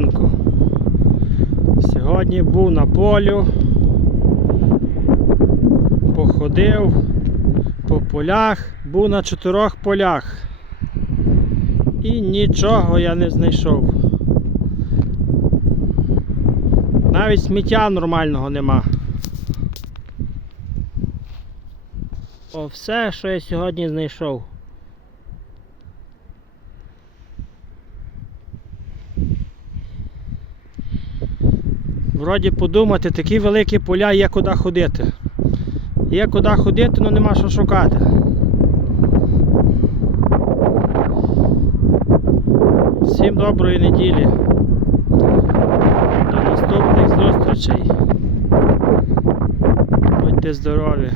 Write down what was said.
ранку. Сьогодні був на полю, походив по полях, був на чотирьох полях. І нічого я не знайшов. Навіть сміття нормального нема. О, все, що я сьогодні знайшов. Вроді подумати, такі великі поля є куди ходити. Є куди ходити, але нема що шукати. Всім доброї неділі. До наступних зустрічей. Будьте здорові.